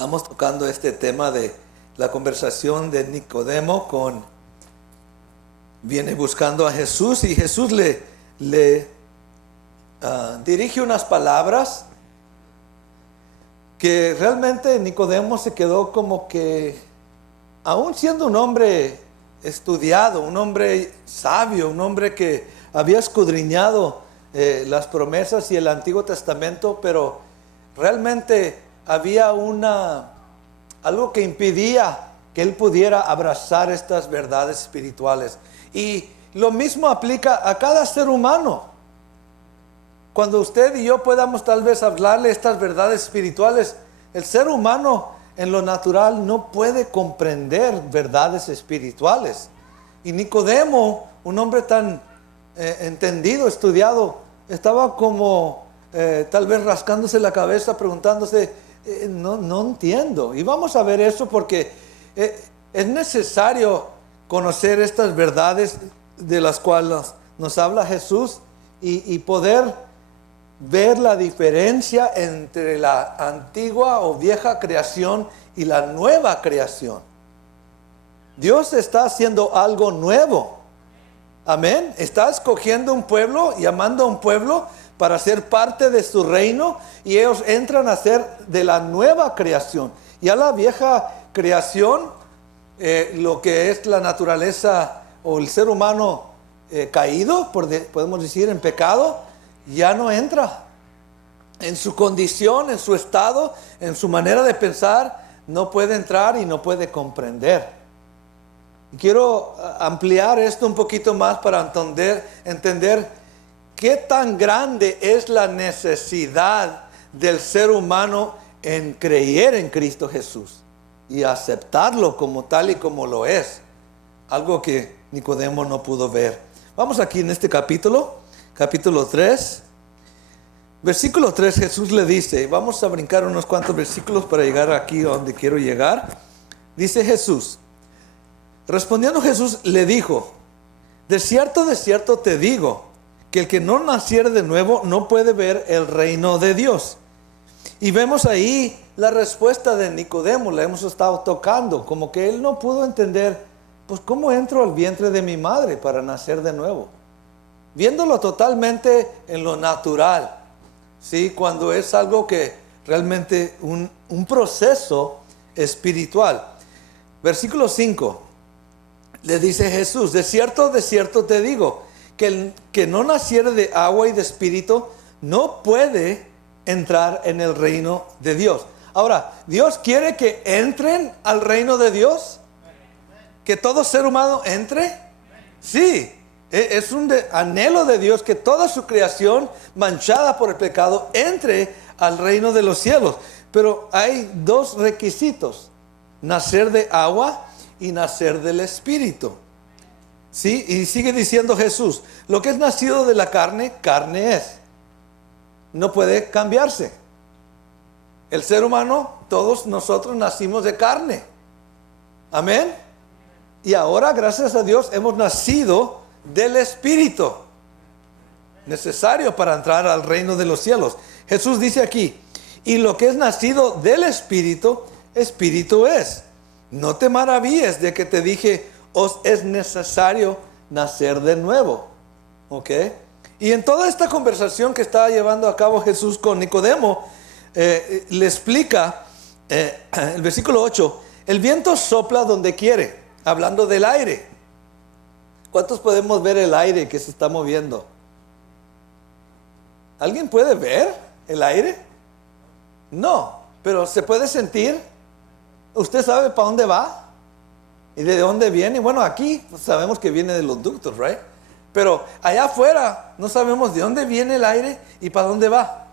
Estamos tocando este tema de la conversación de Nicodemo viene buscando a Jesús, y Jesús le dirige unas palabras que realmente Nicodemo se quedó como que, aún siendo un hombre estudiado, un hombre sabio, un hombre que había escudriñado las promesas y el Antiguo Testamento, pero realmente había algo que impedía que él pudiera abrazar estas verdades espirituales. Y lo mismo aplica a cada ser humano. Cuando usted y yo podamos tal vez hablarle estas verdades espirituales, el ser humano en lo natural no puede comprender verdades espirituales. Y Nicodemo, un hombre tan entendido, estudiado, estaba como tal vez rascándose la cabeza, preguntándose, no entiendo. Y vamos a ver eso porque es necesario conocer estas verdades de las cuales nos habla Jesús y poder ver la diferencia entre la antigua o vieja creación y la nueva creación. Dios está haciendo algo nuevo. Amén. Está escogiendo un pueblo, llamando a un pueblo para ser parte de su reino, y ellos entran a ser de la nueva creación. Ya la vieja creación, lo que es la naturaleza o el ser humano caído, podemos decir en pecado, ya no entra. En su condición, en su estado, en su manera de pensar, no puede entrar y no puede comprender. Quiero ampliar esto un poquito más para entender qué tan grande es la necesidad del ser humano en creer en Cristo Jesús y aceptarlo como tal y como lo es. Algo que Nicodemo no pudo ver. Vamos aquí en este capítulo 3. Versículo 3, Jesús le dice, vamos a brincar unos cuantos versículos para llegar aquí donde quiero llegar. Dice Jesús, respondiendo Jesús le dijo, de cierto te digo, que el que no naciere de nuevo no puede ver el reino de Dios. Y vemos ahí la respuesta de Nicodemo, la hemos estado tocando, como que él no pudo entender, pues ¿cómo entro al vientre de mi madre para nacer de nuevo? Viéndolo totalmente en lo natural, ¿sí? Cuando es algo que realmente un proceso espiritual. Versículo 5, le dice Jesús, de cierto te digo, que el que no naciere de agua y de espíritu no puede entrar en el reino de Dios. Ahora, ¿Dios quiere que entren al reino de Dios? ¿Que todo ser humano entre? Sí, es un anhelo de Dios que toda su creación manchada por el pecado entre al reino de los cielos. Pero hay dos requisitos: nacer de agua y nacer del espíritu. Sí, y sigue diciendo Jesús, lo que es nacido de la carne, carne es. No puede cambiarse. El ser humano, todos nosotros nacimos de carne. Amén. Y ahora, gracias a Dios, hemos nacido del Espíritu, necesario para entrar al reino de los cielos. Jesús dice aquí, y lo que es nacido del Espíritu, Espíritu es. No te maravilles de que te dije, os es necesario nacer de nuevo. ¿Ok? Y en toda esta conversación que estaba llevando a cabo Jesús con Nicodemo, le explica, el versículo 8, el viento sopla donde quiere, hablando del aire. ¿Cuántos podemos ver el aire que se está moviendo? ¿Alguien puede ver el aire? No, pero ¿se puede sentir? ¿Usted sabe para dónde va? ¿Y de dónde viene? Bueno, aquí sabemos que viene de los ductos, ¿right? Pero allá afuera no sabemos de dónde viene el aire y para dónde va.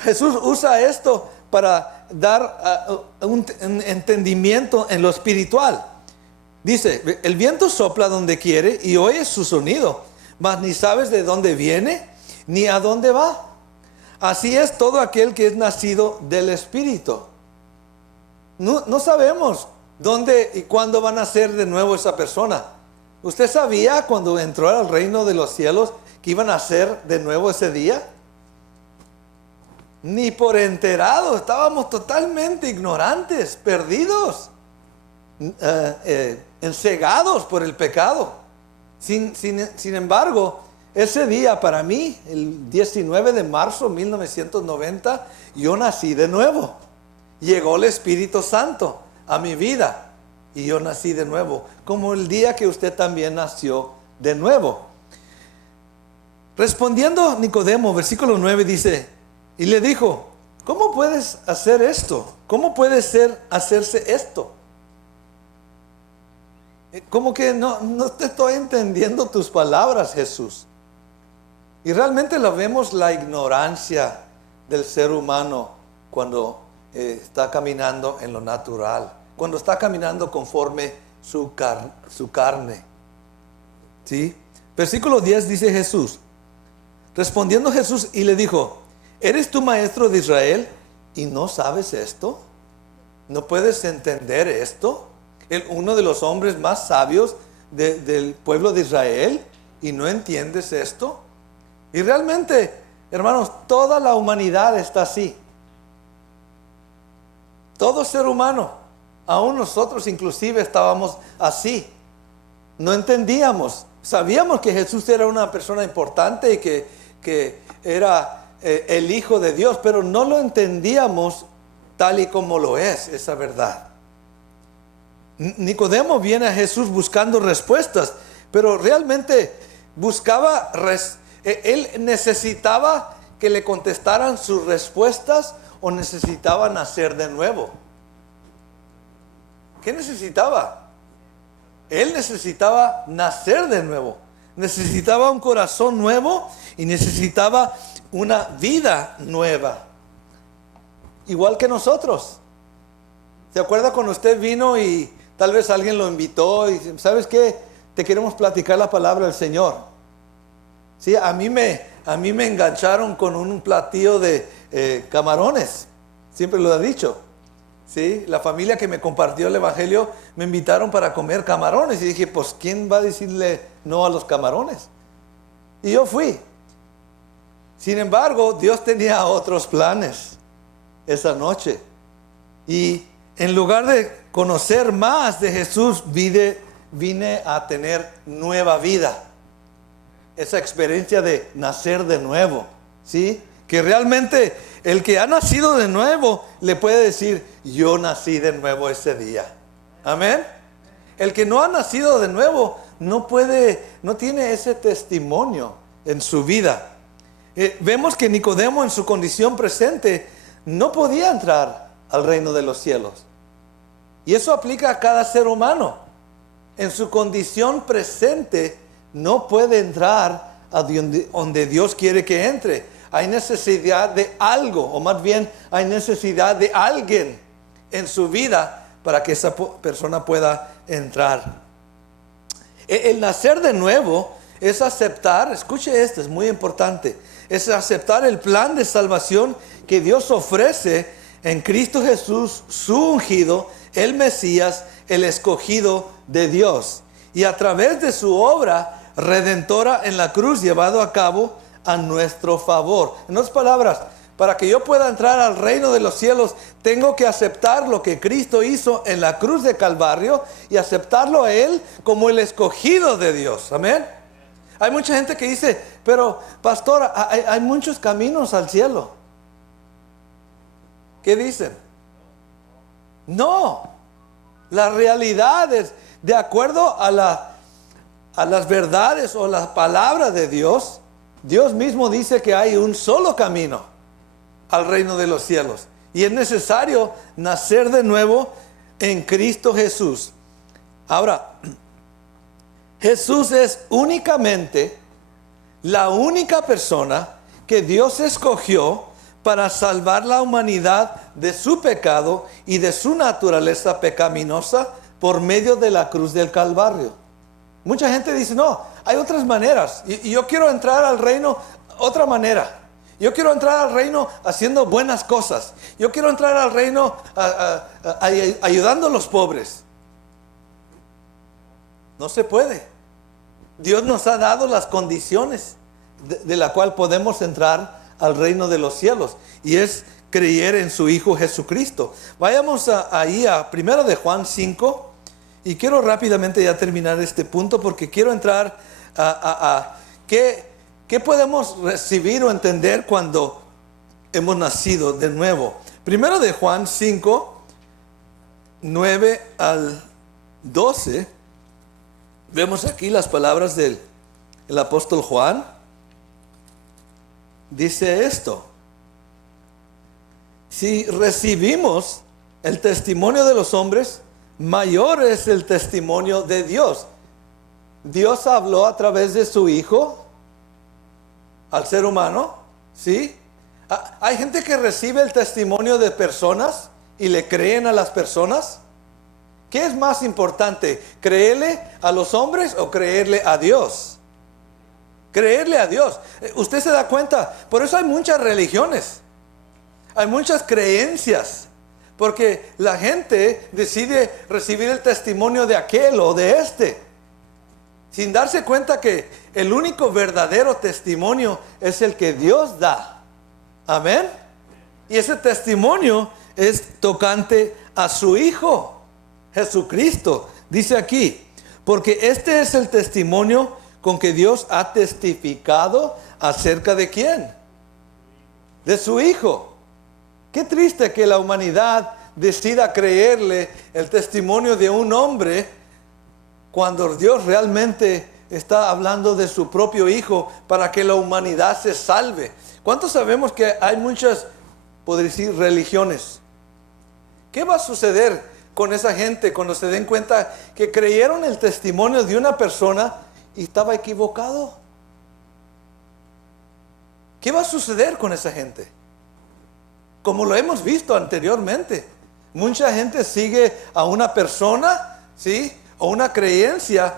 Jesús usa esto para dar un entendimiento en lo espiritual. Dice, el viento sopla donde quiere y oyes su sonido, mas ni sabes de dónde viene ni a dónde va. Así es todo aquel que es nacido del Espíritu. No sabemos dónde y cuándo va a nacer de nuevo esa persona. ¿Usted sabía cuando entró al reino de los cielos que iban a nacer de nuevo ese día? ni por enterados, estábamos totalmente ignorantes, perdidos, encegados por el pecado. Sin embargo, ese día para mí, el 19 de marzo de 1990, yo nací de nuevo. Llegó el Espíritu Santo a mi vida y yo nací de nuevo, como el día que usted también nació de nuevo. Respondiendo Nicodemo, versículo 9 dice, y le dijo, ¿cómo puedes hacer esto? ¿Cómo puede hacerse esto? Como que no te estoy entendiendo tus palabras, Jesús. Y realmente lo vemos, la ignorancia del ser humano cuando está caminando en lo natural, cuando está caminando conforme su carne. ¿Sí? Versículo 10 dice Jesús, respondiendo Jesús y le dijo, ¿eres tú maestro de Israel y no sabes esto? ¿No puedes entender esto? Uno de los hombres más sabios del pueblo de Israel, y no entiendes esto. Y realmente, hermanos, toda la humanidad está así. Todo ser humano, aún nosotros inclusive estábamos así. No entendíamos. Sabíamos que Jesús era una persona importante y que era el Hijo de Dios, pero no lo entendíamos tal y como lo es, esa verdad. Nicodemo viene a Jesús buscando respuestas, pero realmente buscaba, él necesitaba que le contestaran sus respuestas o necesitaba nacer de nuevo. ¿Qué necesitaba? Él necesitaba nacer de nuevo, necesitaba un corazón nuevo y necesitaba una vida nueva, igual que nosotros. ¿Se acuerda cuando usted vino y tal vez alguien lo invitó y dice, ¿sabes qué? Te queremos platicar la palabra del Señor. Sí, a mí me engancharon con un platillo de camarones, siempre lo he dicho. Sí, la familia que me compartió el evangelio me invitaron para comer camarones y dije, pues ¿quién va a decirle no a los camarones? Y yo fui. Sin embargo, Dios tenía otros planes esa noche. Y en lugar de conocer más de Jesús, vine a tener nueva vida. Esa experiencia de nacer de nuevo, ¿sí? Que realmente el que ha nacido de nuevo le puede decir, yo nací de nuevo ese día. Amén. El que no ha nacido de nuevo no tiene ese testimonio en su vida. Vemos que Nicodemo en su condición presente no podía entrar al reino de los cielos. Y eso aplica a cada ser humano. En su condición presente no puede entrar a donde Dios quiere que entre. Hay necesidad de algo, o más bien hay necesidad de alguien en su vida para que esa persona pueda entrar. El nacer de nuevo es aceptar, escuche esto, es muy importante, es aceptar el plan de salvación que Dios ofrece en Cristo Jesús, su ungido, el Mesías, el escogido de Dios. Y a través de su obra redentora en la cruz llevado a cabo a nuestro favor. En otras palabras, para que yo pueda entrar al reino de los cielos, tengo que aceptar lo que Cristo hizo en la cruz de Calvario y aceptarlo a Él como el escogido de Dios. Amén. Hay mucha gente que dice, pero pastor, hay muchos caminos al cielo. ¿Qué dicen? No, la realidad es, de acuerdo a las verdades o las palabras de Dios, Dios mismo dice que hay un solo camino al reino de los cielos. Y es necesario nacer de nuevo en Cristo Jesús. Ahora, Jesús es únicamente la única persona que Dios escogió para salvar la humanidad de su pecado y de su naturaleza pecaminosa por medio de la cruz del Calvario. Mucha gente dice, no, hay otras maneras. Y yo quiero entrar al reino otra manera. Yo quiero entrar al reino haciendo buenas cosas. Yo quiero entrar al reino ayudando a los pobres. No se puede. Dios nos ha dado las condiciones de la cual podemos entrar al reino de los cielos, y es creer en su Hijo Jesucristo. Vayamos ahí a 1 de Juan 5, y quiero rápidamente ya terminar este punto, porque quiero entrar a qué podemos recibir o entender cuando hemos nacido de nuevo. 1 de Juan 5, 9 al 12, vemos aquí las palabras del apóstol Juan. Dice esto: si recibimos el testimonio de los hombres, mayor es el testimonio de Dios. Dios habló a través de su Hijo al ser humano, ¿sí? Hay gente que recibe el testimonio de personas y le creen a las personas. ¿Qué es más importante? ¿Creerle a los hombres o creerle a Dios? Creerle a Dios. Usted se da cuenta, por eso hay muchas religiones, hay muchas creencias, porque la gente decide recibir el testimonio de aquel o de este, sin darse cuenta que el único verdadero testimonio es el que Dios da. Amén. Y ese testimonio es tocante a su Hijo Jesucristo. Dice aquí: porque este es el testimonio con que Dios ha testificado acerca de ¿quién? De su Hijo. Qué triste que la humanidad decida creerle el testimonio de un hombre cuando Dios realmente está hablando de su propio Hijo para que la humanidad se salve. ¿Cuántos sabemos que hay muchas, podría decir, religiones? ¿Qué va a suceder con esa gente cuando se den cuenta que creyeron el testimonio de una persona y estaba equivocado? ¿Qué va a suceder con esa gente? Como lo hemos visto anteriormente, mucha gente sigue a una persona, ¿sí?, o una creencia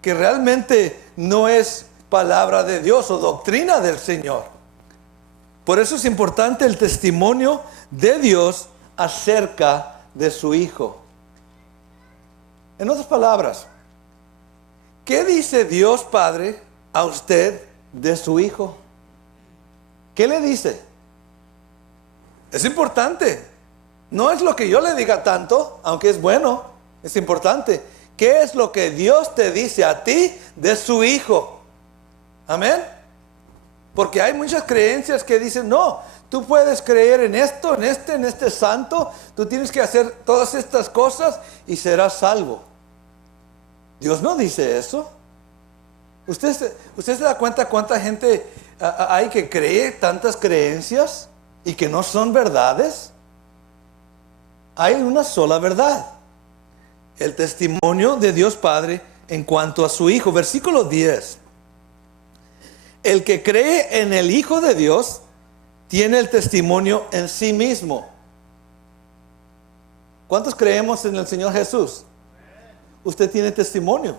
que realmente no es palabra de Dios o doctrina del Señor. Por eso es importante el testimonio de Dios acerca de su Hijo. En otras palabras, ¿qué dice Dios Padre a usted de su Hijo? ¿Qué le dice? Es importante. No es lo que yo le diga tanto, aunque es bueno, es importante. ¿Qué es lo que Dios te dice a ti de su Hijo? Amén. Porque hay muchas creencias que dicen: no, tú puedes creer en esto, en este santo, tú tienes que hacer todas estas cosas y serás salvo. Dios no dice eso. ¿Usted se da cuenta cuánta gente hay que cree tantas creencias y que no son verdades? Hay una sola verdad: el testimonio de Dios Padre en cuanto a su Hijo. Versículo 10. El que cree en el Hijo de Dios tiene el testimonio en sí mismo. ¿Cuántos creemos en el Señor Jesús? Usted tiene testimonio.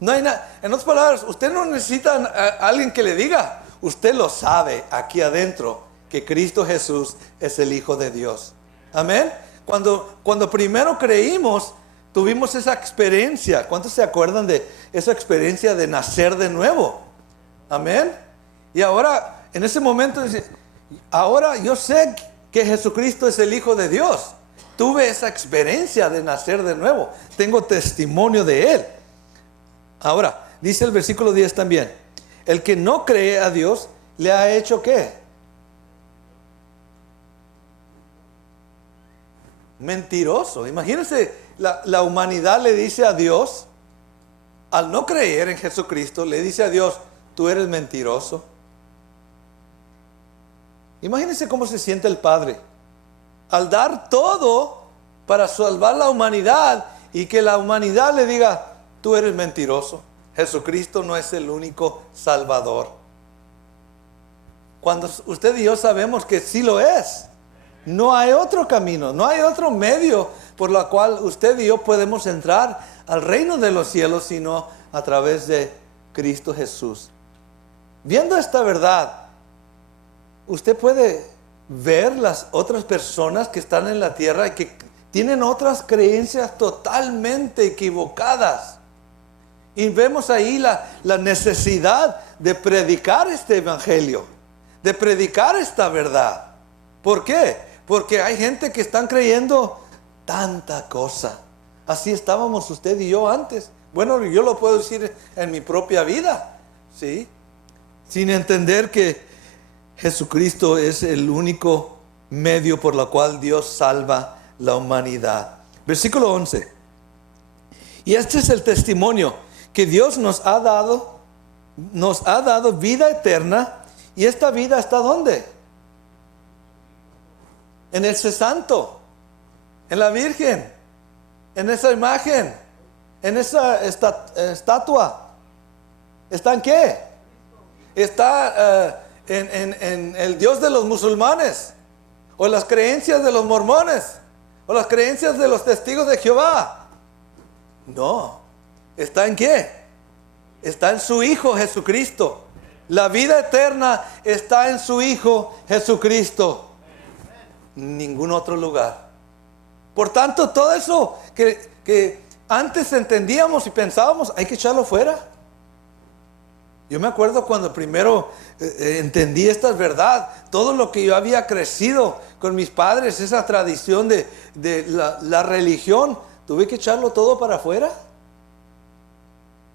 No hay nada. En otras palabras, usted no necesita a alguien que le diga. Usted lo sabe aquí adentro, que Cristo Jesús es el Hijo de Dios. Amén. Cuando primero creímos, tuvimos esa experiencia. ¿Cuántos se acuerdan de esa experiencia de nacer de nuevo? Amén. Y ahora, en ese momento, dice: ahora yo sé que Jesucristo es el Hijo de Dios. Tuve esa experiencia de nacer de nuevo. Tengo testimonio de Él. Ahora, dice el versículo 10 también: el que no cree a Dios, ¿le ha hecho qué? Mentiroso. Imagínense, la humanidad le dice a Dios, al no creer en Jesucristo, le dice a Dios: tú eres mentiroso. Imagínense cómo se siente el Padre al dar todo para salvar la humanidad y que la humanidad le diga: tú eres mentiroso, Jesucristo no es el único Salvador. Cuando usted y yo sabemos que sí lo es. No hay otro camino, no hay otro medio por la cual usted y yo podemos entrar al reino de los cielos, sino a través de Cristo Jesús. Viendo esta verdad, usted puede ver las otras personas que están en la tierra y que tienen otras creencias totalmente equivocadas. Y vemos ahí la necesidad de predicar este evangelio, de predicar esta verdad. ¿Por qué? Porque hay gente que están creyendo tanta cosa. Así estábamos usted y yo antes. Bueno, yo lo puedo decir en mi propia vida, ¿sí? Sin entender que Jesucristo es el único medio por el cual Dios salva la humanidad. Versículo 11. Y este es el testimonio que Dios nos ha dado vida eterna. ¿Y esta vida está dónde? En el Santo, en la Virgen, en esa imagen, en esa estatua. ¿Está en qué? Está en el Dios de los musulmanes, o las creencias de los mormones, o las creencias de los testigos de Jehová. No. ¿Está en qué? Está en su Hijo Jesucristo. La vida eterna está en su Hijo Jesucristo. Ningún otro lugar. Por tanto, todo eso que antes entendíamos y pensábamos, hay que echarlo fuera. Yo me acuerdo cuando primero entendí esta verdad, todo lo que yo había crecido con mis padres, esa tradición de la religión, tuve que echarlo todo para afuera.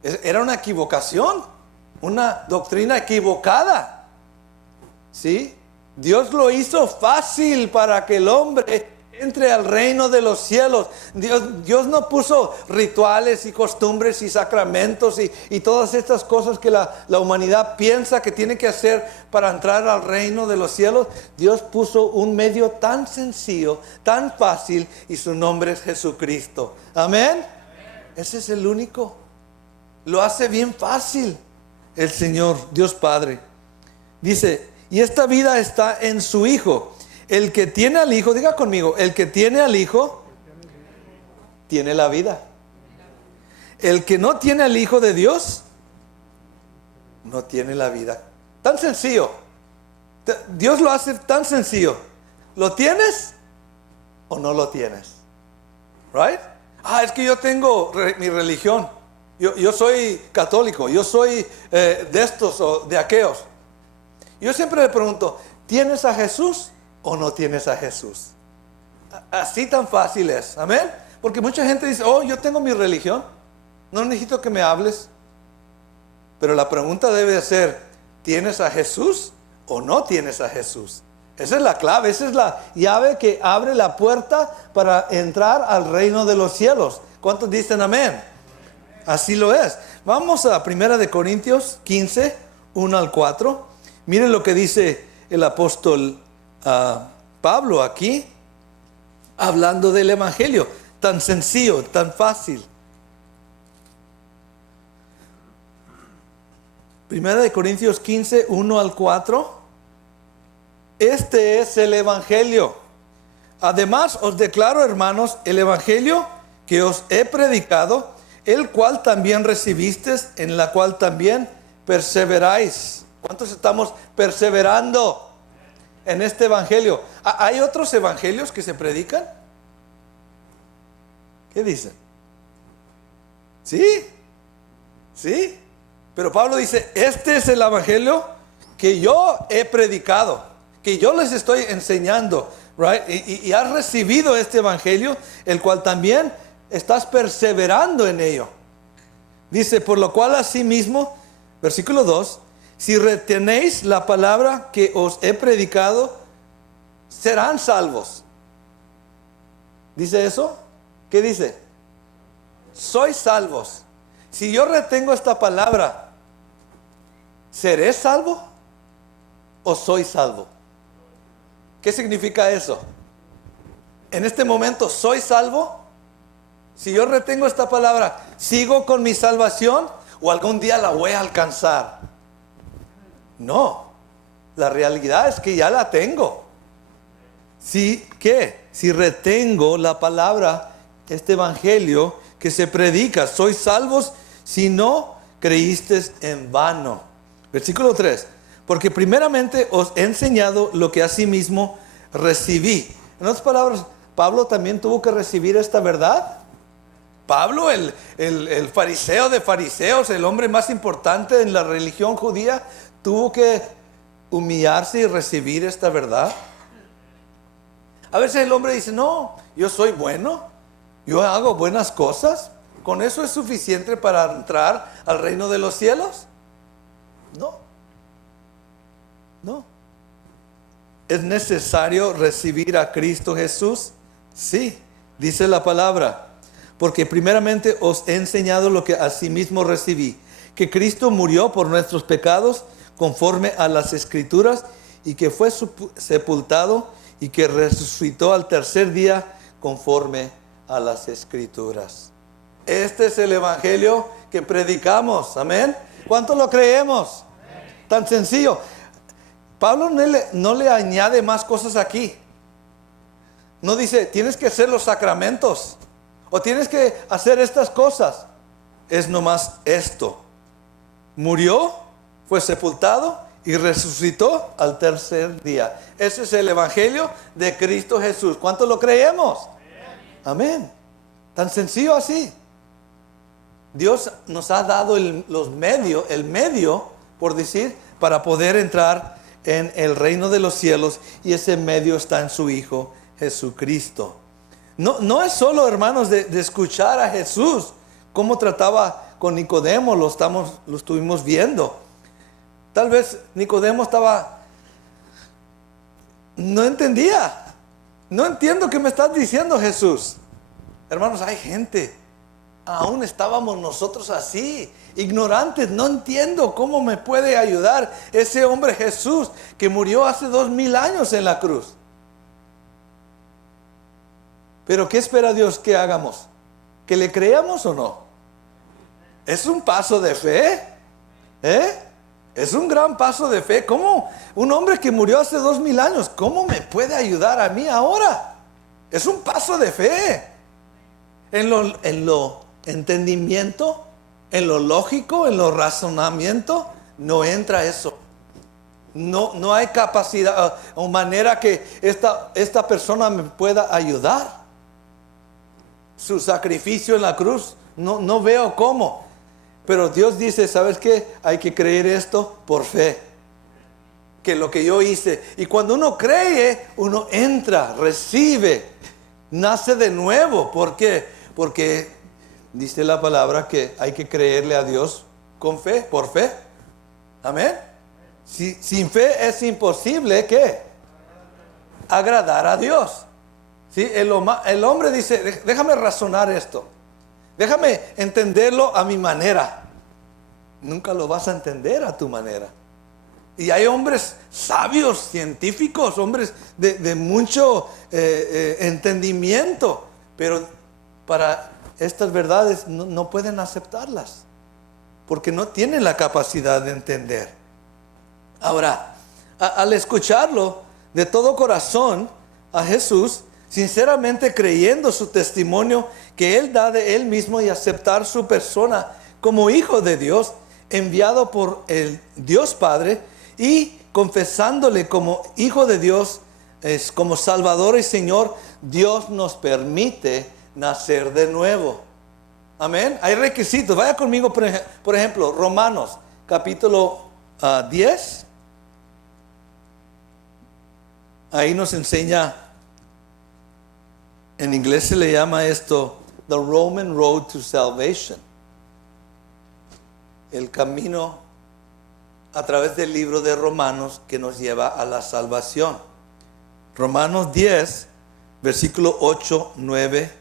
Era una equivocación, una doctrina equivocada. ¿Sí? Dios lo hizo fácil para que el hombre entre al reino de los cielos. Dios no puso rituales y costumbres y sacramentos y todas estas cosas que la humanidad piensa que tiene que hacer para entrar al reino de los cielos. Dios puso un medio tan sencillo, tan fácil, y su nombre es Jesucristo. Amén. Ese es el único. Lo hace bien fácil el Señor, Dios Padre. Dice, y esta vida está en su Hijo. El que tiene al Hijo, diga conmigo, el que tiene al Hijo, tiene la vida. El que no tiene al Hijo de Dios, no tiene la vida. Tan sencillo. Dios lo hace tan sencillo. ¿Lo tienes o no lo tienes? Right? Es que yo tengo mi religión. Yo soy católico, yo soy de estos o de aquellos. Yo siempre le pregunto, ¿tienes a Jesús o no tienes a Jesús? Así tan fácil es, amén. Porque mucha gente dice, yo tengo mi religión, no necesito que me hables. Pero la pregunta debe ser, ¿tienes a Jesús o no tienes a Jesús? Esa es la clave, esa es la llave que abre la puerta para entrar al reino de los cielos. ¿Cuántos dicen amén? Así lo es. Vamos a 1 Corintios 15, 1 al 4. Miren lo que dice el apóstol Pablo aquí, hablando del evangelio, tan sencillo, tan fácil. 1 Corintios 15, 1 al 4. Este es el evangelio. Además os declaro, hermanos, el evangelio que os he predicado, el cual también recibisteis, en la cual también perseveráis. ¿Cuántos estamos perseverando en este evangelio? ¿Hay otros evangelios que se predican? ¿Qué dicen? Sí, sí. Pero Pablo dice, este es el evangelio que yo he predicado, que yo les estoy enseñando, right? Y has recibido este evangelio, el cual también estás perseverando en ello. Dice, por lo cual asimismo, versículo 2, si retenéis la palabra que os he predicado, serán salvos. ¿Dice eso? ¿Qué dice? Sois salvos. Si yo retengo esta palabra, ¿seré salvo o soy salvo? ¿Qué significa eso? En este momento, ¿soy salvo? Si yo retengo esta palabra, ¿sigo con mi salvación o algún día la voy a alcanzar? No, la realidad es que ya la tengo. Si retengo la palabra, este evangelio que se predica, sois salvos si no creísteis en vano. Versículo 3, porque primeramente os he enseñado lo que asimismo recibí. En otras palabras, Pablo también tuvo que recibir esta verdad. Pablo, el fariseo de fariseos, el hombre más importante en la religión judía, tuvo que humillarse y recibir esta verdad? A veces el hombre dice, no, yo soy bueno, yo hago buenas cosas, ¿con eso es suficiente para entrar al reino de los cielos? No, no. ¿Es necesario recibir a Cristo Jesús? Sí, dice la palabra. Porque primeramente os he enseñado lo que asimismo recibí, que Cristo murió por nuestros pecados conforme a las Escrituras, y que fue sepultado y que resucitó al tercer día conforme a las Escrituras. Este es el evangelio que predicamos, amén. ¿Cuánto lo creemos? Amén. Tan sencillo. Pablo no le añade más cosas aquí. No dice, tienes que hacer los sacramentos o tienes que hacer estas cosas. Es nomás esto. Murió, fue sepultado y resucitó al tercer día. Ese es el evangelio de Cristo Jesús. ¿Cuánto lo creemos? Amén. Tan sencillo así. Dios nos ha dado el medio, por decir, para poder entrar en el reino de los cielos, y ese medio está en su Hijo Jesucristo. No es solo, hermanos, de escuchar a Jesús, cómo trataba con Nicodemo, lo estuvimos viendo. Tal vez Nicodemo no entendía. No entiendo qué me estás diciendo, Jesús. Hermanos, hay gente, aún estábamos nosotros así, ignorantes. No entiendo cómo me puede ayudar ese hombre Jesús que murió hace 2000 años en la cruz. Pero ¿qué espera Dios que hagamos? ¿Que le creamos o no? Es un paso de fe, es un gran paso de fe. ¿Cómo un hombre que murió hace 2000 años, cómo me puede ayudar a mí ahora? Es un paso de fe. En lo entendimiento, en lo lógico, en lo razonamiento, no entra eso. No hay capacidad o manera que esta persona me pueda ayudar. Su sacrificio en la cruz, no veo cómo. Pero Dios dice, ¿sabes qué? Hay que creer esto por fe. Que lo que yo hice. Y cuando uno cree, uno entra, recibe, nace de nuevo. ¿Por qué? Porque dice la palabra que hay que creerle a Dios con fe, por fe. Amén. Sin fe es imposible, ¿qué? Agradar a Dios. ¿Sí? El hombre dice, déjame razonar esto. Déjame entenderlo a mi manera. Nunca lo vas a entender a tu manera. Y hay hombres sabios, científicos, hombres de mucho entendimiento, pero para estas verdades no pueden aceptarlas, porque no tienen la capacidad de entender. Ahora, al escucharlo de todo corazón a Jesús, sinceramente creyendo su testimonio que Él da de Él mismo, y aceptar su persona como Hijo de Dios, enviado por el Dios Padre, y confesándole como Hijo de Dios, como Salvador y Señor, Dios nos permite nacer de nuevo. Amén. Hay requisitos. Vaya conmigo, por ejemplo, Romanos capítulo 10. Ahí nos enseña, en inglés se le llama esto The Roman Road to Salvation. El camino a través del libro de Romanos que nos lleva a la salvación. Romanos 10, versículo 8, 9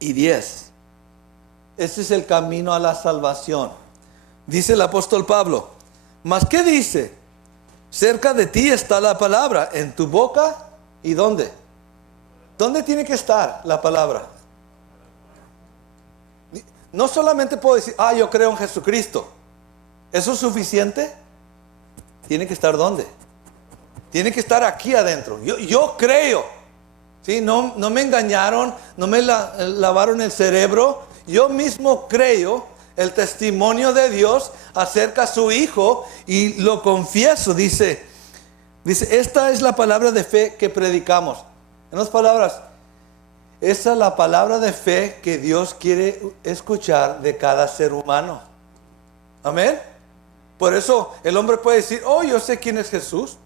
y 10. Ese es el camino a la salvación. Dice el apóstol Pablo, ¿mas qué dice? Cerca de ti está la palabra, en tu boca. ¿Y dónde? ¿Dónde tiene que estar la palabra? No solamente puedo decir, yo creo en Jesucristo. ¿Eso es suficiente? Tiene que estar ¿dónde? Tiene que estar aquí adentro. Yo creo. ¿Sí? No me engañaron, no me lavaron el cerebro. Yo mismo creo el testimonio de Dios acerca de su Hijo y lo confieso. Dice, esta es la palabra de fe que predicamos. En otras palabras, esa es la palabra de fe que Dios quiere escuchar de cada ser humano. Amén. Por eso el hombre puede decir, oh, yo sé quién es Jesús,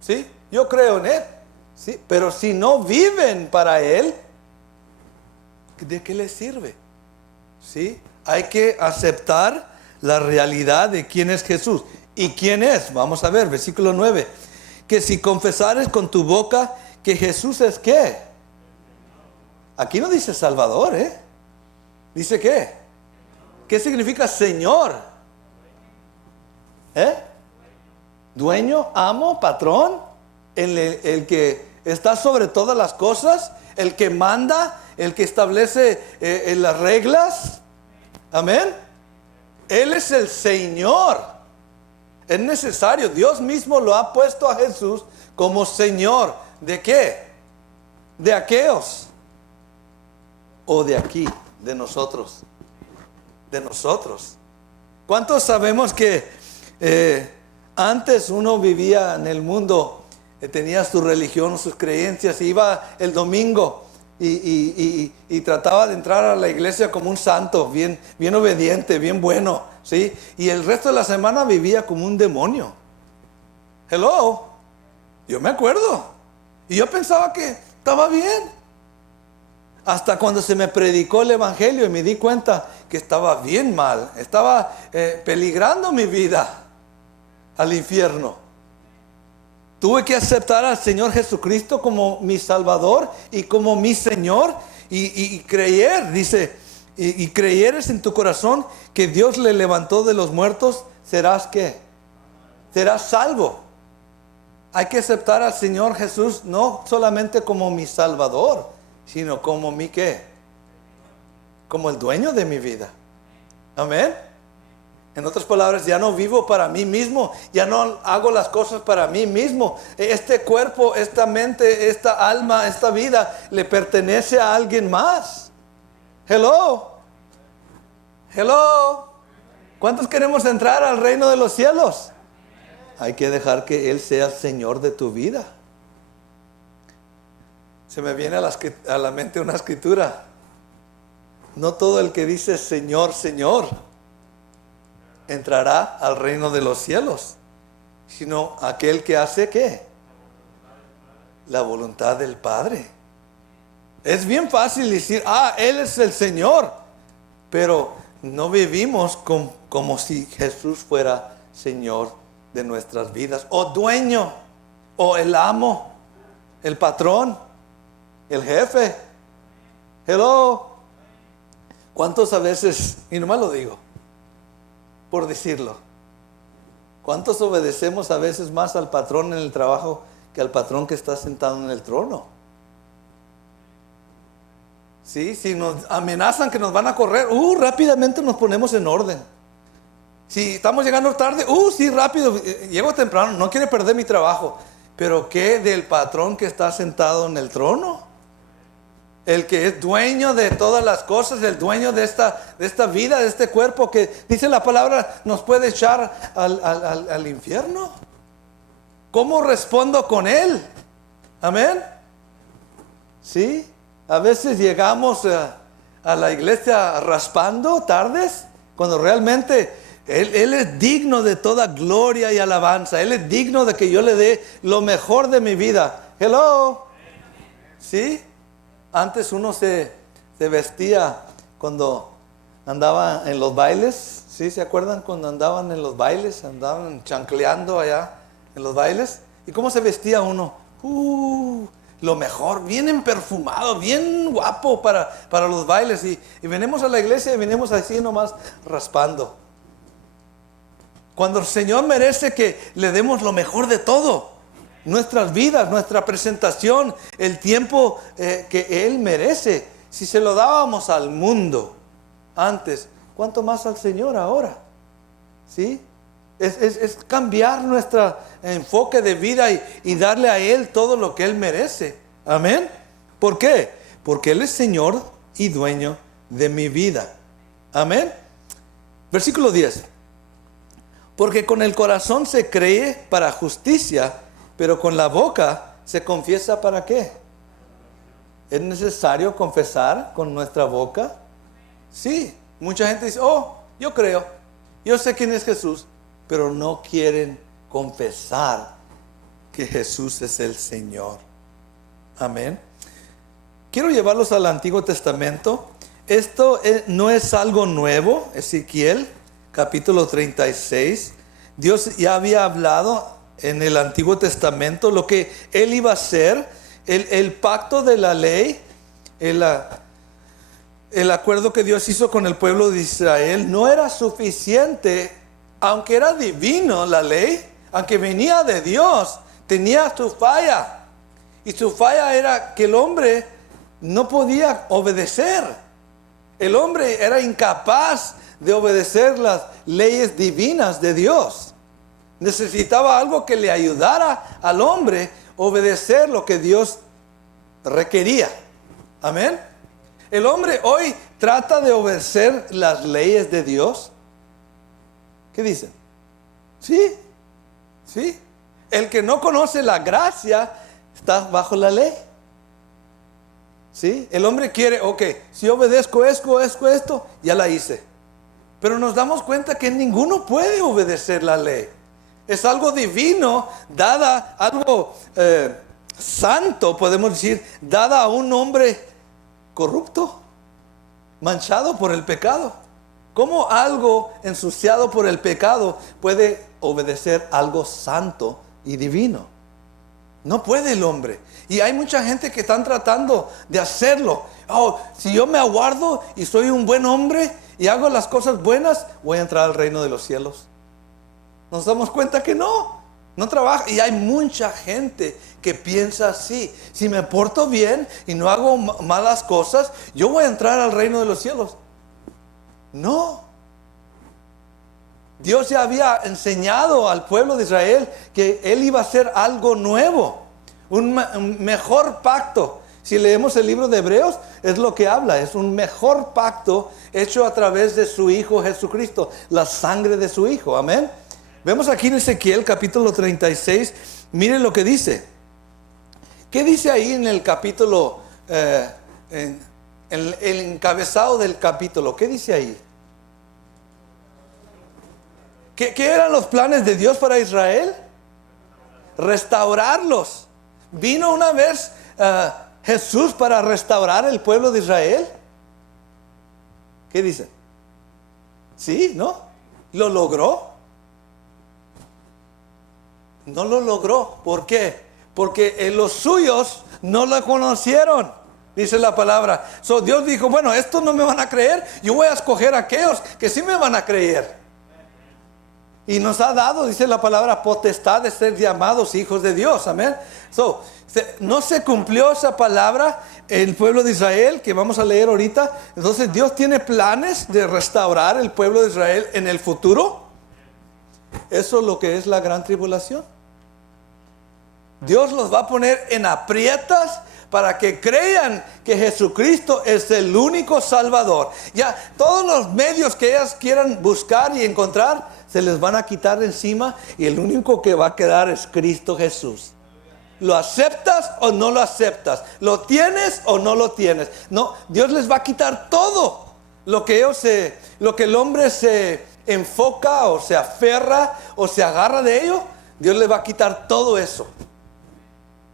¿sí? Yo creo en Él, ¿sí? Pero si no viven para Él, ¿de qué les sirve? ¿Sí? Hay que aceptar la realidad de quién es Jesús. ¿Y quién es? Vamos a ver, versículo 9. Que si confesares con tu boca que Jesús es ¿qué? Aquí no dice Salvador, ¿eh? Dice ¿qué? ¿Qué significa Señor? Dueño, amo, patrón, el que está sobre todas las cosas, el que manda, el que establece las reglas. Amén. Él es el Señor. Es necesario. Dios mismo lo ha puesto a Jesús como Señor. ¿De qué? ¿De aquellos? ¿O de aquí? De nosotros. De nosotros. ¿Cuántos sabemos que antes uno vivía en el mundo, tenía su religión, sus creencias, iba el domingo y trataba de entrar a la iglesia como un santo, bien obediente, bien bueno, ¿sí? Y el resto de la semana vivía como un demonio. Hello, yo me acuerdo. Y yo pensaba que estaba bien. Hasta cuando se me predicó el evangelio y me di cuenta que estaba bien mal, estaba peligrando mi vida al infierno. Tuve que aceptar al Señor Jesucristo como mi Salvador y como mi Señor y creer, dice, y creyeres en tu corazón que Dios le levantó de los muertos, serás ¿qué? Serás salvo. Hay que aceptar al Señor Jesús no solamente como mi Salvador, sino como mi ¿qué? Como el dueño de mi vida. Amén. En otras palabras, ya no vivo para mí mismo, ya no hago las cosas para mí mismo. Este cuerpo, esta mente, esta alma, esta vida le pertenece a alguien más. Hello. Hello. ¿Cuántos queremos entrar al reino de los cielos? Hay que dejar que Él sea el Señor de tu vida. Se me viene a la mente una escritura. No todo el que dice Señor, Señor entrará al reino de los cielos, sino aquel que hace ¿qué? La voluntad del Padre. Es bien fácil decir, Él es el Señor, pero no vivimos como si Jesús fuera Señor de nuestras vidas, o dueño, o el amo, el patrón, el jefe. Hello. ¿Cuántos a veces, y nomás lo digo por decirlo, cuántos obedecemos a veces más al patrón en el trabajo que al patrón que está sentado en el trono? ¿Sí? Si nos amenazan que nos van a correr, rápidamente nos ponemos en orden. Si estamos llegando tarde, sí, rápido, llego temprano, no quiero perder mi trabajo. Pero ¿qué del patrón que está sentado en el trono? El que es dueño de todas las cosas, el dueño de esta vida, de este cuerpo que dice la palabra nos puede echar al infierno. ¿Cómo respondo con Él? Amén. Sí, a veces llegamos a la iglesia raspando tardes, cuando realmente Él es digno de toda gloria y alabanza. Él es digno de que yo le dé lo mejor de mi vida. Hello. ¿Sí? Antes uno se vestía cuando andaba en los bailes. ¿Sí? ¿Se acuerdan cuando andaban en los bailes? Andaban chancleando allá en los bailes. ¿Y cómo se vestía uno? Lo mejor, bien perfumado, bien guapo para los bailes. Y venimos a la iglesia y venimos así nomás raspando. Cuando el Señor merece que le demos lo mejor de todo. Nuestras vidas, nuestra presentación, el tiempo que Él merece. Si se lo dábamos al mundo antes, ¿cuánto más al Señor ahora? ¿Sí? Es cambiar nuestro enfoque de vida y darle a Él todo lo que Él merece. Amén. ¿Por qué? Porque Él es Señor y dueño de mi vida. Amén. Versículo 10. Porque con el corazón se cree para justicia, pero con la boca se confiesa ¿para qué? ¿Es necesario confesar con nuestra boca? Sí. Mucha gente dice, yo creo, yo sé quién es Jesús. pero no quieren confesar que Jesús es el Señor. Amén. Quiero llevarlos al Antiguo Testamento. Esto no es algo nuevo. Ezequiel, capítulo 36. Dios ya había hablado en el Antiguo Testamento lo que Él iba a hacer. El pacto de la ley, el acuerdo que Dios hizo con el pueblo de Israel no era suficiente. Aunque era divino la ley, aunque venía de Dios, tenía su falla. Y su falla era que el hombre no podía obedecer. El hombre era incapaz de obedecer las leyes divinas de Dios. Necesitaba algo que le ayudara al hombre a obedecer lo que Dios requería. Amén. El hombre hoy trata de obedecer las leyes de Dios. ¿Qué dicen? Sí, sí. El que no conoce la gracia está bajo la ley. ¿Sí? El hombre quiere, ok, si obedezco esto, ya la hice. Pero nos damos cuenta que ninguno puede obedecer la ley. Es algo divino, dada, algo santo, podemos decir, dada a un hombre corrupto, manchado por el pecado. ¿Cómo algo ensuciado por el pecado puede obedecer algo santo y divino? No puede el hombre. Y hay mucha gente que están tratando de hacerlo. Oh, si yo me aguardo y soy un buen hombre y hago las cosas buenas, voy a entrar al reino de los cielos. Nos damos cuenta que no trabaja. Y hay mucha gente que piensa así: si me porto bien y no hago malas cosas, yo voy a entrar al reino de los cielos. No. Dios ya había enseñado al pueblo de Israel que Él iba a hacer algo nuevo, un mejor pacto. Si leemos el libro de Hebreos, es lo que habla, es un mejor pacto hecho a través de su Hijo Jesucristo, la sangre de su Hijo. Amén. Vemos aquí en Ezequiel capítulo 36, miren lo que dice. ¿Qué dice ahí en el capítulo, en el encabezado del capítulo? ¿Qué dice ahí? ¿Qué eran los planes de Dios para Israel? Restaurarlos. ¿Vino una vez Jesús para restaurar el pueblo de Israel? ¿Qué dice? ¿Sí? ¿No? ¿Lo logró? No lo logró. ¿Por qué? Porque los suyos no lo conocieron, dice la palabra. Dios dijo, bueno, estos no me van a creer, yo voy a escoger a aquellos que sí me van a creer. Y nos ha dado, dice la palabra, potestad de ser llamados hijos de Dios. Amén. No se cumplió esa palabra en el pueblo de Israel, que vamos a leer ahorita. Entonces Dios tiene planes de restaurar el pueblo de Israel en el futuro. Eso es lo que es la gran tribulación. Dios los va a poner en aprietas para que crean que Jesucristo es el único Salvador. Ya todos los medios que ellas quieran buscar y encontrar se les van a quitar de encima, y el único que va a quedar es Cristo Jesús. ¿Lo aceptas o no lo aceptas? ¿Lo tienes o no lo tienes? No, Dios les va a quitar todo lo que el hombre se enfoca o se aferra o se agarra de ello. Dios les va a quitar todo eso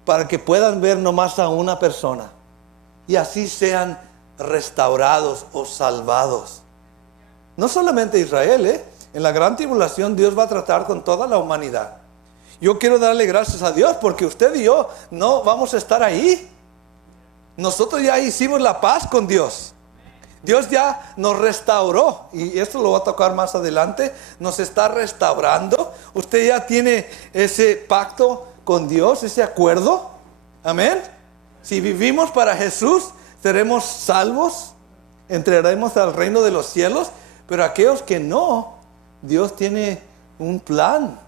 para que puedan ver nomás a una persona y así sean restaurados o salvados. No solamente Israel, en la gran tribulación Dios va a tratar con toda la humanidad. Yo quiero darle gracias a Dios porque usted y yo no vamos a estar ahí. Nosotros ya hicimos la paz con Dios. Dios ya nos restauró, y esto lo va a tocar más adelante. Nos está restaurando. Usted ya tiene ese pacto con Dios, ese acuerdo. Amén. Si vivimos para Jesús, seremos salvos, entraremos al reino de los cielos. Pero aquellos que no, Dios tiene un plan,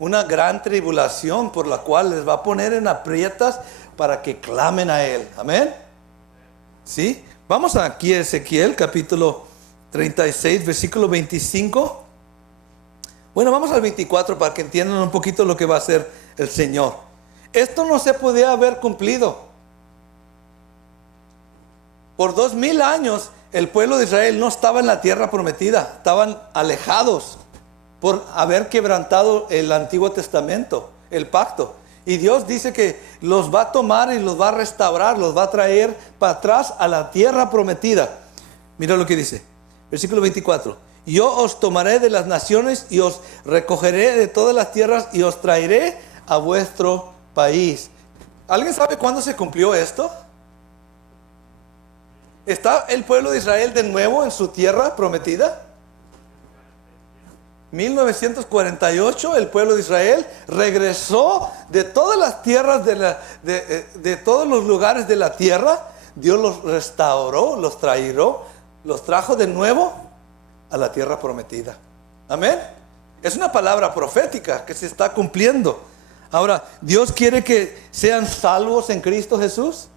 una gran tribulación por la cual les va a poner en aprietas para que clamen a Él. Amén. ¿Sí? Vamos aquí a Ezequiel capítulo 36, versículo 25. Bueno, vamos al 24 para que entiendan un poquito lo que va a hacer el Señor. Esto no se podía haber cumplido. Por 2000 años el pueblo de Israel no estaba en la tierra prometida, estaban alejados. por haber quebrantado el Antiguo Testamento, el pacto. Y Dios dice que los va a tomar y los va a restaurar, los va a traer para atrás a la tierra prometida. Mira lo que dice, versículo 24. Yo os tomaré de las naciones y os recogeré de todas las tierras y os traeré a vuestro país. ¿Alguien sabe cuándo se cumplió esto? ¿Está el pueblo de Israel de nuevo en su tierra prometida? 1948 el pueblo de Israel regresó de todas las tierras de todos los lugares de la tierra. Dios los restauró, los trajo de nuevo a la tierra prometida. Amén. Es una palabra profética que se está cumpliendo. Ahora, Dios quiere que sean salvos en Cristo Jesús.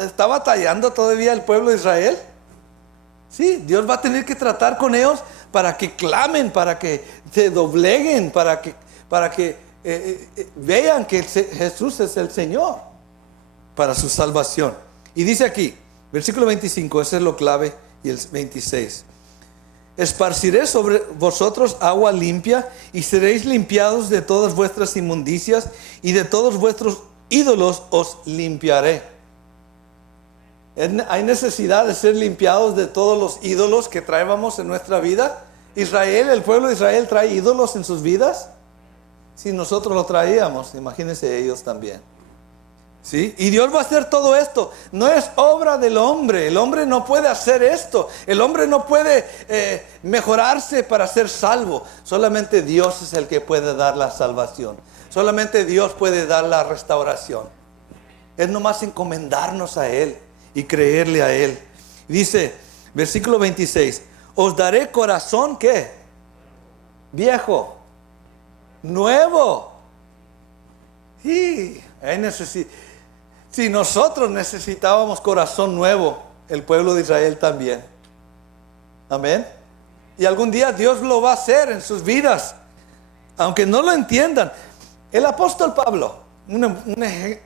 ¿Está batallando todavía el pueblo de Israel? Sí, Dios va a tener que tratar con ellos para que clamen, para que se dobleguen, para que vean que Jesús es el Señor para su salvación. Y dice aquí, versículo 25, ese es lo clave, y el 26. Esparciré sobre vosotros agua limpia y seréis limpiados de todas vuestras inmundicias y de todos vuestros ídolos os limpiaré. Hay necesidad de ser limpiados de todos los ídolos que traíamos en nuestra vida. Israel, el pueblo de Israel trae ídolos en sus vidas. Si nosotros lo traíamos, imagínense ellos también. ¿Sí? Y Dios va a hacer todo esto. No es obra del hombre. El hombre no puede hacer esto. El hombre no puede mejorarse para ser salvo. Solamente Dios es el que puede dar la salvación. Solamente Dios puede dar la restauración. Es nomás encomendarnos a Él y creerle a Él. Dice, versículo 26, os daré corazón, ¿qué? Viejo, nuevo. Sí, si nosotros necesitábamos corazón nuevo, el pueblo de Israel también. Amén. Y algún día Dios lo va a hacer en sus vidas, aunque no lo entiendan. El apóstol Pablo, un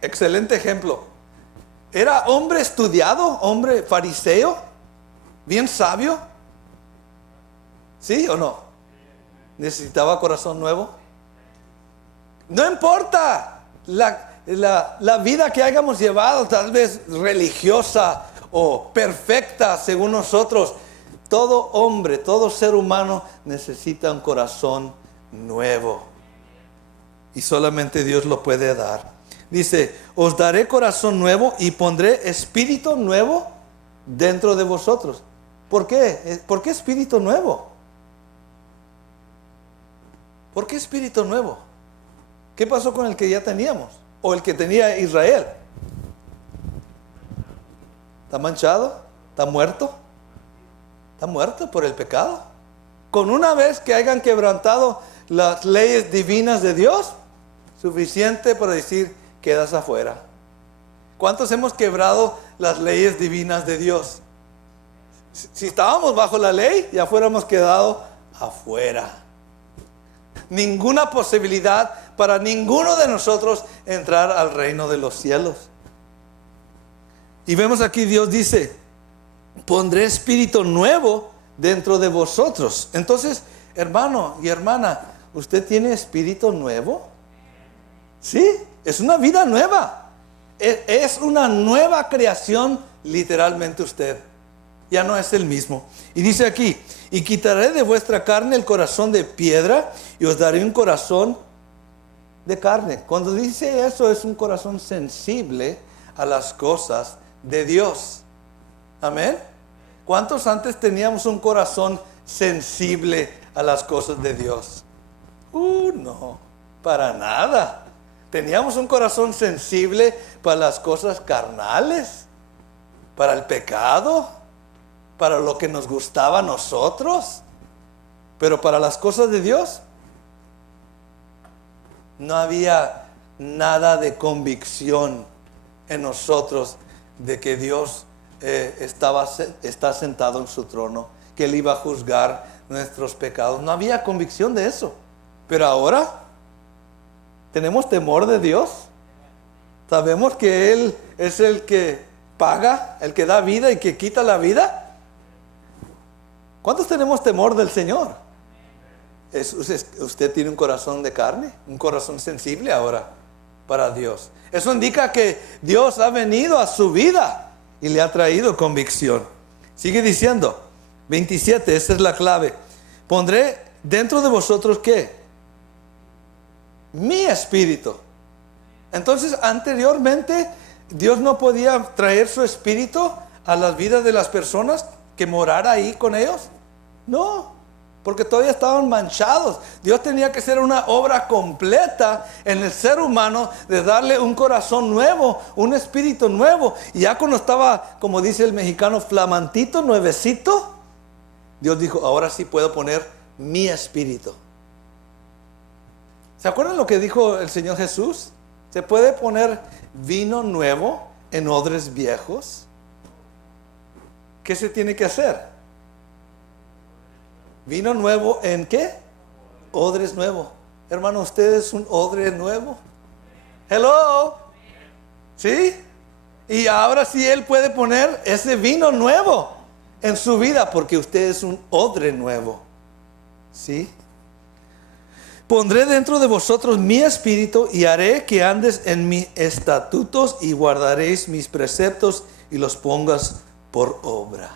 excelente ejemplo. Era hombre estudiado, hombre fariseo, bien sabio. ¿Sí o no? ¿Necesitaba corazón nuevo? No importa la vida que hayamos llevado, tal vez religiosa o perfecta según nosotros. Todo hombre, todo ser humano necesita un corazón nuevo. Y solamente Dios lo puede dar. Dice, os daré corazón nuevo y pondré espíritu nuevo dentro de vosotros. ¿Por qué? ¿Por qué espíritu nuevo? ¿Por qué espíritu nuevo? ¿Qué pasó con el que ya teníamos? ¿O el que tenía Israel? ¿Está manchado? ¿Está muerto? ¿Está muerto por el pecado? Con una vez que hayan quebrantado las leyes divinas de Dios, suficiente para decir, quedas afuera. ¿Cuántos hemos quebrado las leyes divinas de Dios? Si estábamos bajo la ley, ya fuéramos quedado afuera. Ninguna posibilidad para ninguno de nosotros entrar al reino de los cielos. Y vemos aquí Dios dice, pondré espíritu nuevo dentro de vosotros. Entonces, hermano y hermana, ¿usted tiene espíritu nuevo? Sí, es una vida nueva. Es una nueva creación, literalmente usted. Ya no es el mismo. Y dice aquí, y quitaré de vuestra carne el corazón de piedra y os daré un corazón de carne. Cuando dice eso, es un corazón sensible a las cosas de Dios. Amén. ¿Cuántos antes teníamos un corazón sensible a las cosas de Dios? No, para nada. Teníamos un corazón sensible para las cosas carnales, para el pecado, para lo que nos gustaba a nosotros, pero para las cosas de Dios no había nada de convicción en nosotros de que Dios está sentado en su trono, que Él iba a juzgar nuestros pecados. No había convicción de eso, pero ahora tenemos temor de Dios. Sabemos que Él es el que paga, el que da vida y que quita la vida. ¿Cuántos tenemos temor del Señor? Usted tiene un corazón de carne, un corazón sensible ahora para Dios. Eso indica que Dios ha venido a su vida y le ha traído convicción. Sigue diciendo, 27, esta es la clave. Pondré dentro de vosotros, ¿qué? Mi espíritu. Entonces, anteriormente, Dios no podía traer su espíritu a las vidas de las personas, que morara ahí con ellos. No, porque todavía estaban manchados. Dios tenía que hacer una obra completa en el ser humano, de darle un corazón nuevo, un espíritu nuevo. Y ya cuando estaba, como dice el mexicano, flamantito, nuevecito, Dios dijo, ahora sí puedo poner mi espíritu. ¿Se acuerdan lo que dijo el Señor Jesús? ¿Se puede poner vino nuevo en odres viejos? ¿Qué se tiene que hacer? ¿Vino nuevo en qué? Odres nuevo. Hermano, ¿usted es un odre nuevo? Hello. ¿Sí? Y ahora sí Él puede poner ese vino nuevo en su vida, porque usted es un odre nuevo. ¿Sí? Pondré dentro de vosotros mi espíritu y haré que andes en mis estatutos y guardaréis mis preceptos y los pongas por obra.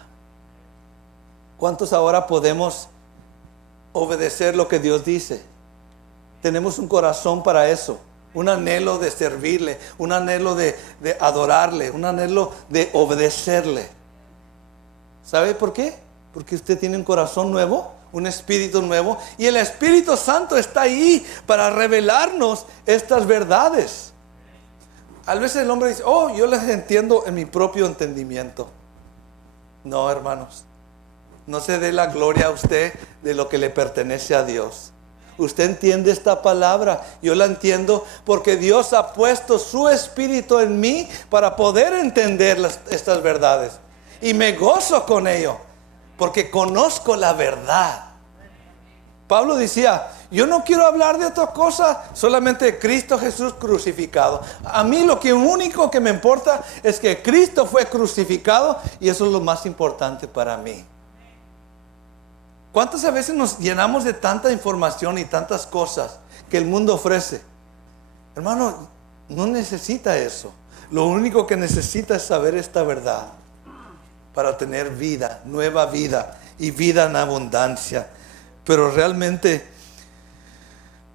¿Cuántos ahora podemos obedecer lo que Dios dice? Tenemos un corazón para eso, un anhelo de servirle, un anhelo de adorarle, un anhelo de obedecerle. ¿Sabe por qué? Porque usted tiene un corazón nuevo, un espíritu nuevo, y el Espíritu Santo está ahí para revelarnos estas verdades. A veces el hombre dice, oh, yo las entiendo en mi propio entendimiento. No, hermanos, no se dé la gloria a usted de lo que le pertenece a Dios. Usted entiende esta palabra, yo la entiendo porque Dios ha puesto su espíritu en mí para poder entender estas verdades. Y me gozo con ello, porque conozco la verdad. Pablo decía, yo no quiero hablar de otra cosa, solamente de Cristo Jesús crucificado. A mí lo único que me importa es que Cristo fue crucificado, y eso es lo más importante para mí. ¿Cuántas veces nos llenamos de tanta información y tantas cosas que el mundo ofrece? Hermano, no necesita eso. Lo único que necesita es saber esta verdad para tener vida, nueva vida y vida en abundancia. Pero realmente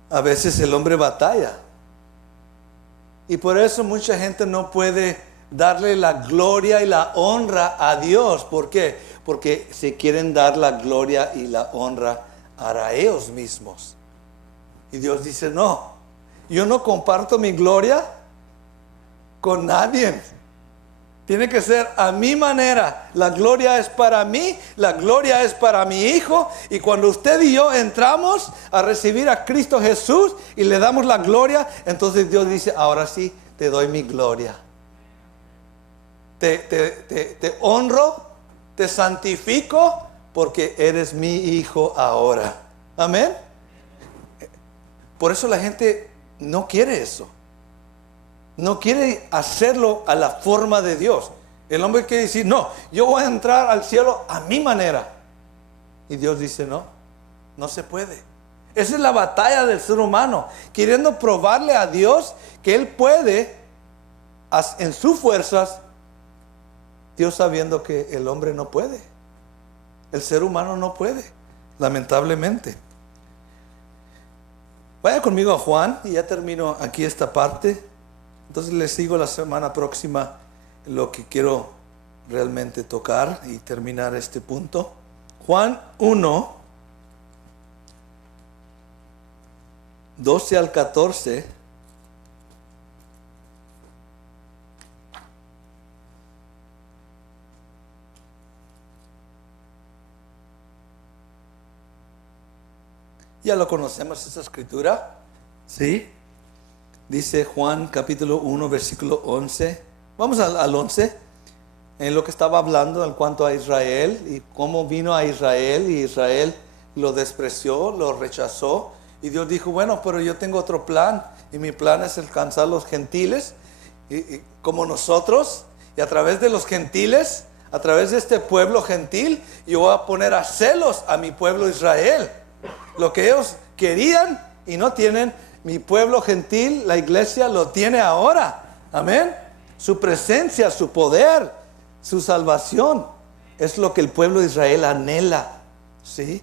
a veces el hombre batalla, y por eso mucha gente no puede darle la gloria y la honra a Dios. ¿Por qué? Porque se quieren dar la gloria y la honra a ellos mismos. Y Dios dice, no, yo no comparto mi gloria con nadie. Tiene que ser a mi manera. La gloria es para mí, la gloria es para mi Hijo. Y cuando usted y yo entramos a recibir a Cristo Jesús y le damos la gloria, entonces Dios dice, ahora sí, te doy mi gloria. Te honro, te santifico, porque eres mi Hijo ahora. Amén. Por eso la gente no quiere eso. No quiere hacerlo a la forma de Dios. El hombre quiere decir, no, yo voy a entrar al cielo a mi manera. Y Dios dice, no, no se puede. Esa es la batalla del ser humano, queriendo probarle a Dios que Él puede en sus fuerzas, Dios sabiendo que el hombre no puede. El ser humano no puede, lamentablemente. Vaya conmigo a Juan, y ya termino aquí esta parte. Entonces les sigo la semana próxima lo que quiero realmente tocar y terminar este punto. Juan 1, 12 al 14. Ya lo conocemos, esa escritura, ¿sí? Dice Juan capítulo 1 versículo 11. Vamos al 11. En lo que estaba hablando en cuanto a Israel y cómo vino a Israel, y Israel lo despreció, lo rechazó. Y Dios dijo, bueno, pero yo tengo otro plan, y mi plan es alcanzar los gentiles y como nosotros, y a través de los gentiles, a través de este pueblo gentil, yo voy a poner a celos a mi pueblo Israel. Lo que ellos querían y no tienen, mi pueblo gentil, la iglesia, lo tiene ahora. Amén. Su presencia, su poder, su salvación es lo que el pueblo de Israel anhela. ¿Sí?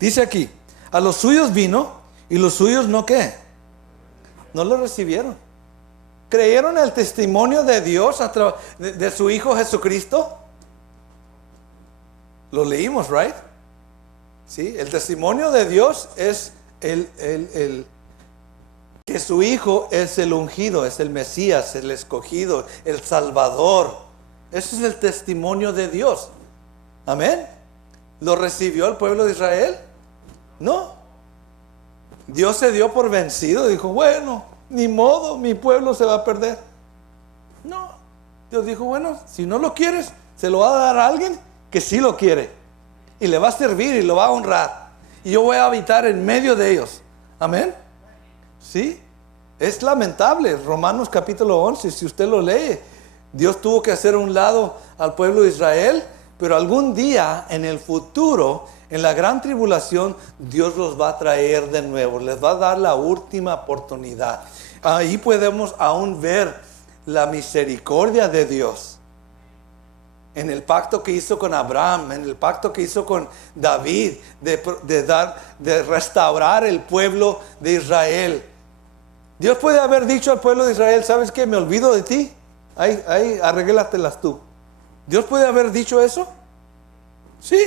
Dice aquí, a los suyos vino y los suyos no ¿qué? No lo recibieron. ¿Creyeron el testimonio de Dios de su Hijo Jesucristo? Lo leímos, ¿right? ¿Sí? El testimonio de Dios es que su Hijo es el ungido, es el Mesías, el escogido, el Salvador. Ese es el testimonio de Dios. Amén. ¿Lo recibió el pueblo de Israel? No. Dios se dio por vencido. Dijo, bueno, ni modo, mi pueblo se va a perder. No. Dios dijo, bueno, si no lo quieres, se lo va a dar a alguien que sí lo quiere. Y le va a servir y lo va a honrar. Y yo voy a habitar en medio de ellos. Amén. ¿Sí? Es lamentable. Romanos capítulo 11, si usted lo lee, Dios tuvo que hacer a un lado al pueblo de Israel, pero algún día en el futuro, en la gran tribulación, Dios los va a traer de nuevo, les va a dar la última oportunidad. Ahí podemos aún ver la misericordia de Dios. En el pacto que hizo con Abraham, en el pacto que hizo con David, de restaurar el pueblo de Israel. Dios puede haber dicho al pueblo de Israel, ¿sabes qué? Me olvido de ti. Ahí arréglatelas tú. ¿Dios puede haber dicho eso? Sí.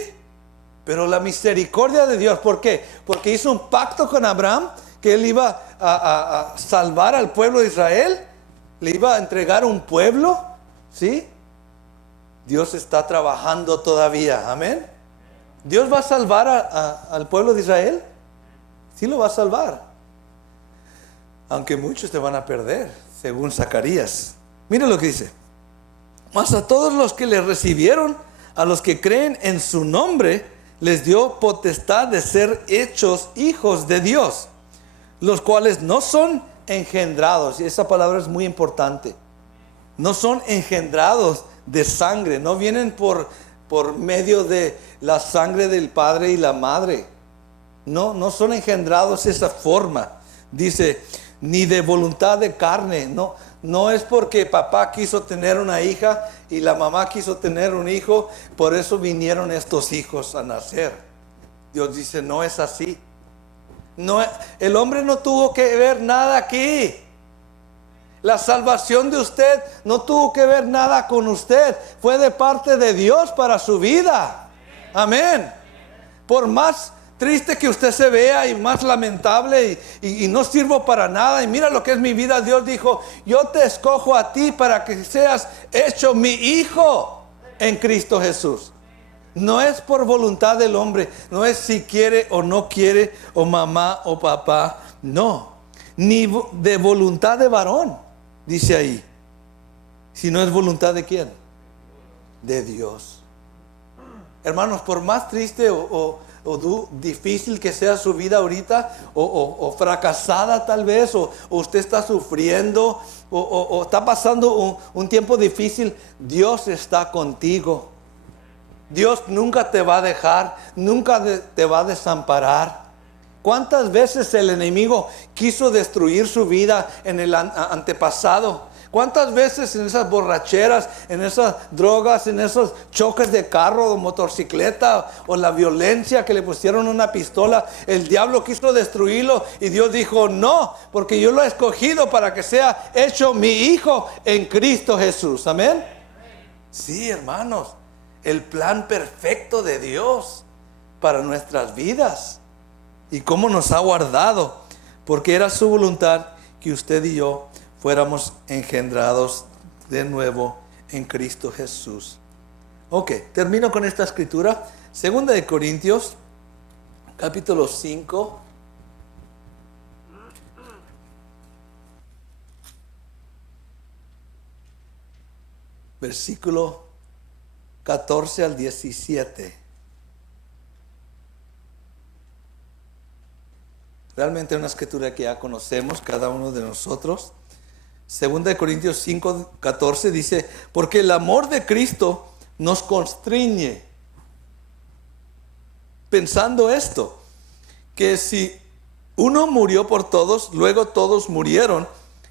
Pero la misericordia de Dios, ¿por qué? Porque hizo un pacto con Abraham, que él iba a salvar al pueblo de Israel, le iba a entregar un pueblo, ¿sí? Dios está trabajando todavía, amén. ¿Dios va a salvar al pueblo de Israel? Sí lo va a salvar. Aunque muchos te van a perder, según Zacarías. Mira lo que dice. Mas a todos los que le recibieron, a los que creen en su nombre, les dio potestad de ser hechos hijos de Dios, los cuales no son engendrados. Y esa palabra es muy importante. No son engendrados de sangre, no vienen por medio de la sangre del padre y la madre. No son engendrados de esa forma. Dice, ni de voluntad de carne. No es porque papá quiso tener una hija y la mamá quiso tener un hijo, por eso vinieron estos hijos a nacer. Dios dice, no es así. No, el hombre no tuvo que ver nada aquí. La salvación de usted no tuvo que ver nada con usted. Fue de parte de Dios para su vida. Amén. Por más triste que usted se vea y más lamentable y no sirvo para nada, y mira lo que es mi vida, Dios dijo, yo te escojo a ti para que seas hecho mi hijo en Cristo Jesús. No es por voluntad del hombre, no es si quiere o no quiere, o mamá o papá, no, ni de voluntad de varón, dice ahí, si no es voluntad de quién, de Dios. Hermanos, por más triste o difícil que sea su vida ahorita, o fracasada tal vez, o usted está sufriendo, o está pasando un tiempo difícil, Dios está contigo. Dios nunca te va a dejar, nunca te va a desamparar. ¿Cuántas veces el enemigo quiso destruir su vida en el antepasado? ¿Cuántas veces en esas borracheras, en esas drogas, en esos choques de carro o motocicleta, o la violencia que le pusieron una pistola, el diablo quiso destruirlo y Dios dijo no, porque yo lo he escogido para que sea hecho mi hijo en Cristo Jesús? Amén. Sí, hermanos, el plan perfecto de Dios para nuestras vidas y cómo nos ha guardado, porque era su voluntad que usted y yo fuéramos engendrados de nuevo en Cristo Jesús. Ok, termino con esta escritura. Segunda de Corintios, capítulo 5. Versículo 14 al 17. Realmente una escritura que ya conocemos cada uno de nosotros. Segunda de Corintios 5, 14 dice, porque el amor de Cristo nos constriñe, pensando esto, que si uno murió por todos, luego todos murieron,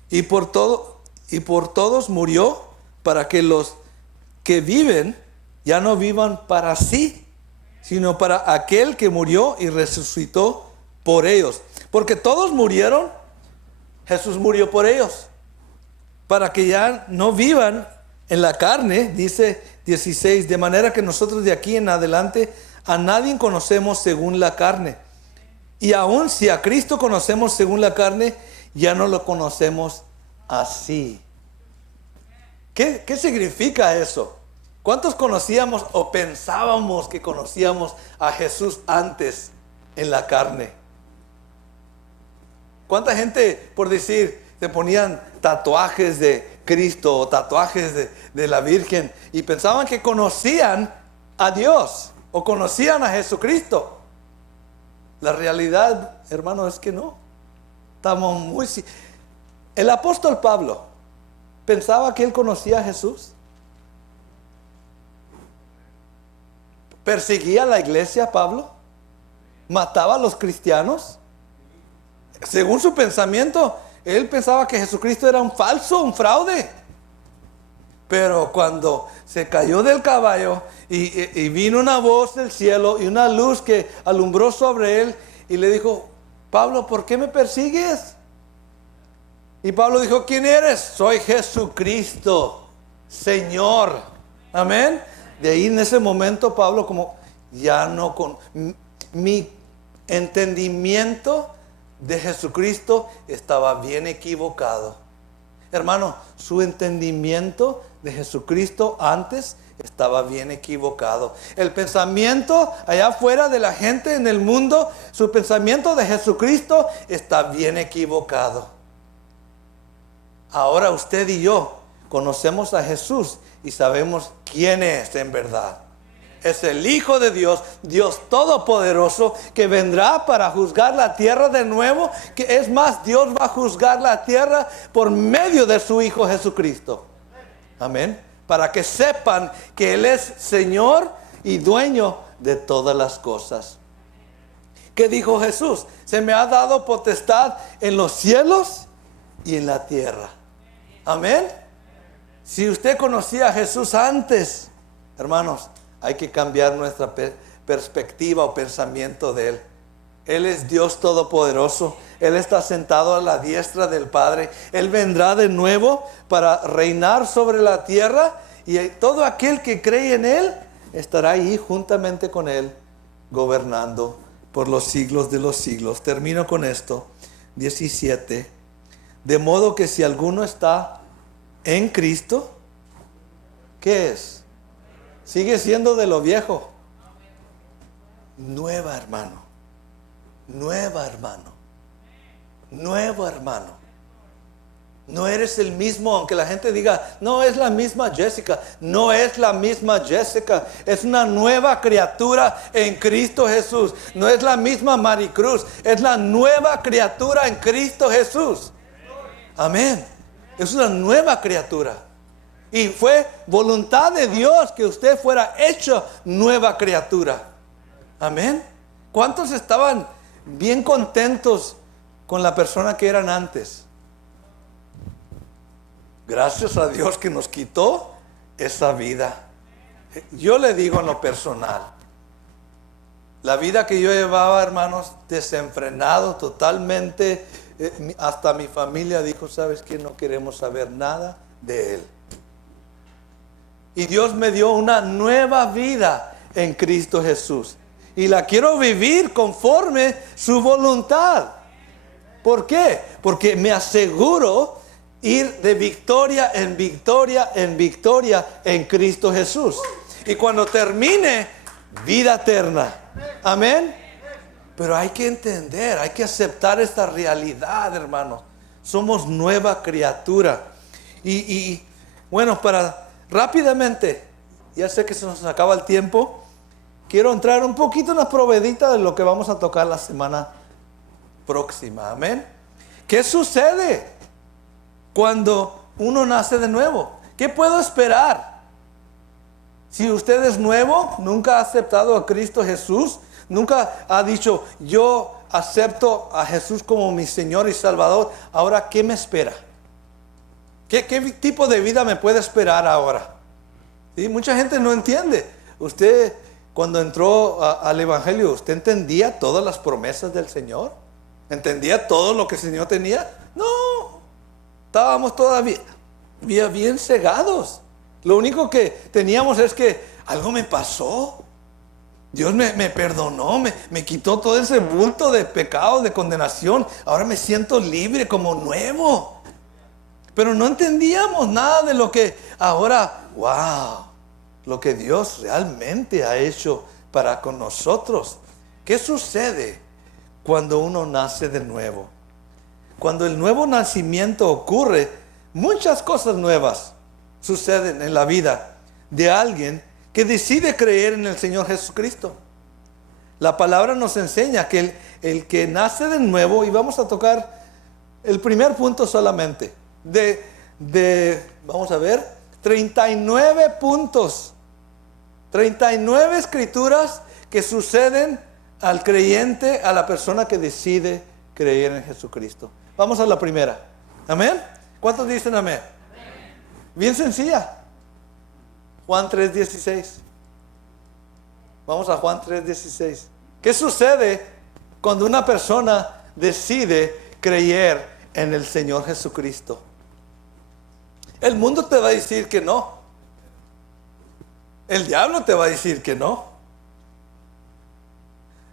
y por todos murió, para que los que viven ya no vivan para sí, sino para aquel que murió y resucitó por ellos. Porque todos murieron, Jesús murió por ellos, para que ya no vivan en la carne, dice 16, de manera que nosotros de aquí en adelante a nadie conocemos según la carne. Y aun si a Cristo conocemos según la carne, ya no lo conocemos así. ¿Qué significa eso? ¿Cuántos conocíamos o pensábamos que conocíamos a Jesús antes en la carne? ¿Cuánta gente, por decir, se ponían tatuajes de Cristo o tatuajes de la Virgen y pensaban que conocían a Dios o conocían a Jesucristo? La realidad, hermano, es que no. Estamos muy... El apóstol Pablo pensaba que él conocía a Jesús. ¿Perseguía a la iglesia Pablo? ¿Mataba a los cristianos? Según su pensamiento, él pensaba que Jesucristo era un falso, un fraude. Pero cuando se cayó del caballo y vino una voz del cielo y una luz que alumbró sobre él y le dijo: Pablo, ¿por qué me persigues? Y Pablo dijo: ¿quién eres? Soy Jesucristo, Señor. Amén. De ahí en ese momento Pablo, como ya no con mi entendimiento de Jesucristo estaba bien equivocado. Hermano, su entendimiento de Jesucristo antes estaba bien equivocado. El pensamiento allá afuera de la gente en el mundo, su pensamiento de Jesucristo está bien equivocado. Ahora usted y yo conocemos a Jesús y sabemos quién es en verdad. Es el Hijo de Dios, Dios Todopoderoso, que vendrá para juzgar la tierra de nuevo. Que es más, Dios va a juzgar la tierra por medio de su Hijo Jesucristo. Amén. Para que sepan que Él es Señor y dueño de todas las cosas. ¿Qué dijo Jesús? Se me ha dado potestad en los cielos y en la tierra. Amén. Si usted conocía a Jesús antes, hermanos, hay que cambiar nuestra perspectiva o pensamiento de Él. Él es Dios Todopoderoso. Él está sentado a la diestra del Padre. Él vendrá de nuevo para reinar sobre la tierra. Y todo aquel que cree en Él estará ahí juntamente con Él, gobernando por los siglos de los siglos. Termino con esto. 17. De modo que si alguno está en Cristo, ¿qué es? Sigue siendo de lo viejo. Nueva, hermano. Nueva, hermano. Nuevo, hermano. No eres el mismo, aunque la gente diga: no es la misma Jessica. No es la misma Jessica. Es una nueva criatura en Cristo Jesús. No es la misma Maricruz. Es la nueva criatura en Cristo Jesús. Amén. Es una nueva criatura. Y fue voluntad de Dios que usted fuera hecho nueva criatura. Amén. ¿Cuántos estaban bien contentos con la persona que eran antes? Gracias a Dios que nos quitó esa vida. Yo le digo en lo personal, la vida que yo llevaba, hermanos, desenfrenado totalmente, hasta mi familia dijo: ¿sabes qué? No queremos saber nada de él. Y Dios me dio una nueva vida en Cristo Jesús. Y la quiero vivir conforme su voluntad. ¿Por qué? Porque me aseguro ir de victoria en victoria en victoria en Cristo Jesús. Y cuando termine, vida eterna. Amén. Pero hay que entender, hay que aceptar esta realidad, hermanos. Somos nueva criatura. Y bueno, para rápidamente, ya sé que se nos acaba el tiempo, quiero entrar un poquito en la probadita de lo que vamos a tocar la semana próxima. Amén. ¿Qué sucede cuando uno nace de nuevo? ¿Qué puedo esperar? Si usted es nuevo, nunca ha aceptado a Cristo Jesús, nunca ha dicho: yo acepto a Jesús como mi Señor y Salvador, ahora ¿qué me espera? ¿Qué tipo de vida me puede esperar ahora? ¿Sí? Mucha gente no entiende. Usted, cuando entró al Evangelio, ¿usted entendía todas las promesas del Señor? ¿Entendía todo lo que el Señor tenía? No, estábamos todavía bien cegados. Lo único que teníamos es que algo me pasó. Dios me perdonó, me quitó todo ese bulto de pecado, de condenación. Ahora me siento libre, como nuevo. Pero no entendíamos nada de lo que ahora, wow, lo que Dios realmente ha hecho para con nosotros. ¿Qué sucede cuando uno nace de nuevo? Cuando el nuevo nacimiento ocurre, muchas cosas nuevas suceden en la vida de alguien que decide creer en el Señor Jesucristo. La palabra nos enseña que el que nace de nuevo, y vamos a tocar el primer punto solamente, vamos a ver, 39 puntos, 39 escrituras que suceden al creyente, a la persona que decide creer en Jesucristo. Vamos a la primera. ¿Amén? ¿Cuántos dicen amén? Bien sencilla. Juan 3:16. Vamos a Juan 3:16. ¿Qué sucede cuando una persona decide creer en el Señor Jesucristo? El mundo te va a decir que no. El diablo te va a decir que no.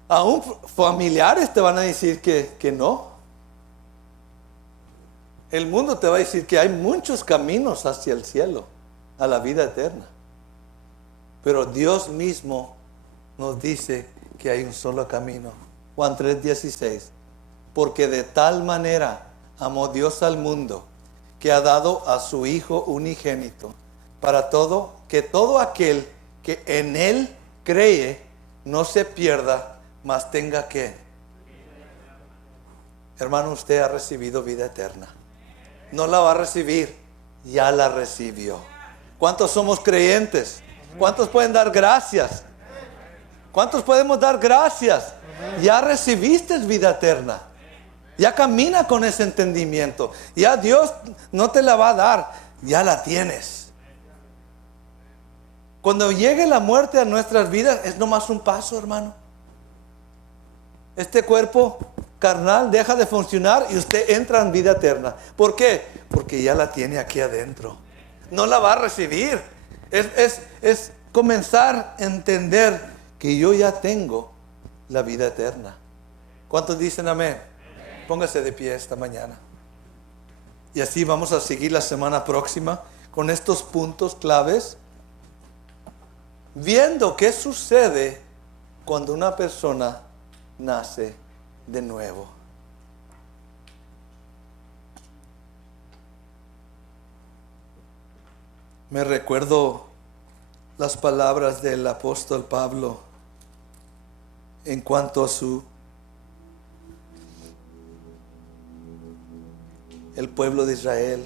Aún familiares te van a decir que no. El mundo te va a decir que hay muchos caminos hacia el cielo, a la vida eterna. Pero Dios mismo nos dice que hay un solo camino. Juan 3:16. Porque de tal manera amó Dios al mundo, que ha dado a su Hijo unigénito, para que todo aquel que en Él cree no se pierda, mas tenga que. Hermano, usted ha recibido vida eterna. No la va a recibir, ya la recibió. ¿Cuántos somos creyentes? ¿Cuántos pueden dar gracias? ¿Cuántos podemos dar gracias? Ya recibiste vida eterna. Ya camina con ese entendimiento. Ya Dios no te la va a dar, ya la tienes. Cuando llegue la muerte a nuestras vidas, es nomás un paso, hermano. Este cuerpo carnal deja de funcionar y usted entra en vida eterna. ¿Por qué? Porque ya la tiene aquí adentro. No la va a recibir. Es comenzar a entender que yo ya tengo la vida eterna. ¿Cuántos dicen amén? Póngase de pie esta mañana. Y así vamos a seguir la semana próxima con estos puntos claves, viendo qué sucede cuando una persona nace de nuevo. Me recuerdo las palabras del apóstol Pablo en cuanto a el pueblo de Israel.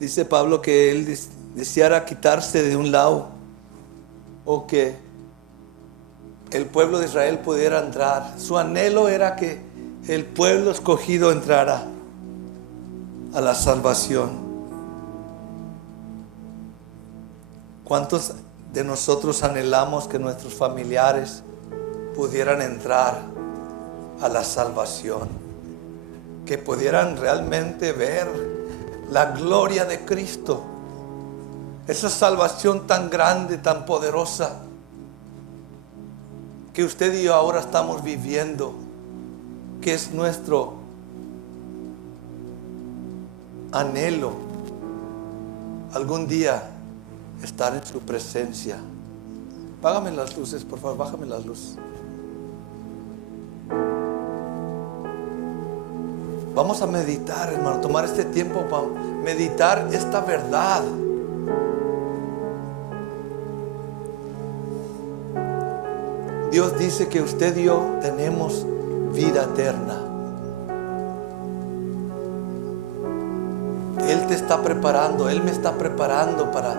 Dice Pablo que él deseara quitarse de un lado, o que el pueblo de Israel pudiera entrar. Su anhelo era que el pueblo escogido entrara a la salvación. ¿Cuántos de nosotros anhelamos que nuestros familiares pudieran entrar a la salvación? Que pudieran realmente ver la gloria de Cristo. Esa salvación tan grande, tan poderosa, que usted y yo ahora estamos viviendo, que es nuestro anhelo, algún día estar en su presencia. Págame las luces, por favor, bájame las luces. Vamos a meditar, hermano, tomar este tiempo para meditar esta verdad. Dios dice que usted y yo tenemos vida eterna. Él te está preparando, Él me está preparando para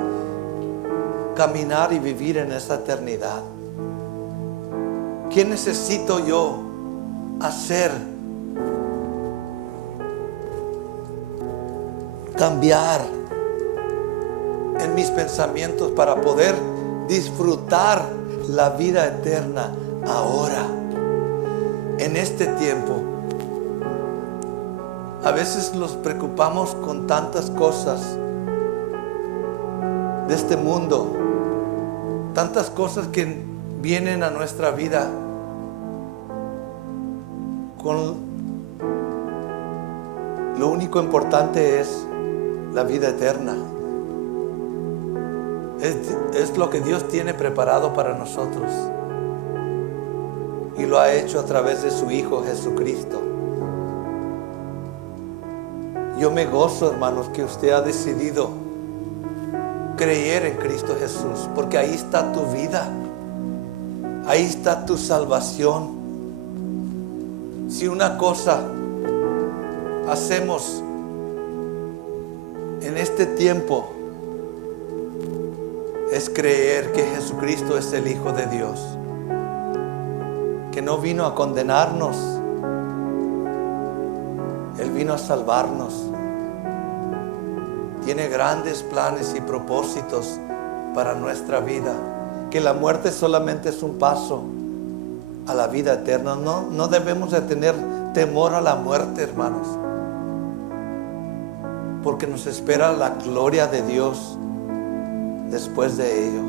caminar y vivir en esa eternidad. ¿Qué necesito yo hacer? Cambiar en mis pensamientos para poder disfrutar la vida eterna ahora, en este tiempo. A veces nos preocupamos con tantas cosas de este mundo, tantas cosas que vienen a nuestra vida con lo único importante es la vida eterna. Es lo que Dios tiene preparado para nosotros, y lo ha hecho a través de su Hijo Jesucristo. Yo me gozo, hermanos, que usted ha decidido creer en Cristo Jesús, porque ahí está tu vida, ahí está tu salvación. Si una cosa hacemos en este tiempo es creer que Jesucristo es el Hijo de Dios, que no vino a condenarnos, Él vino a salvarnos. Tiene grandes planes y propósitos para nuestra vida, que la muerte solamente es un paso a la vida eterna. No debemos de tener temor a la muerte, hermanos, porque nos espera la gloria de Dios después de ello.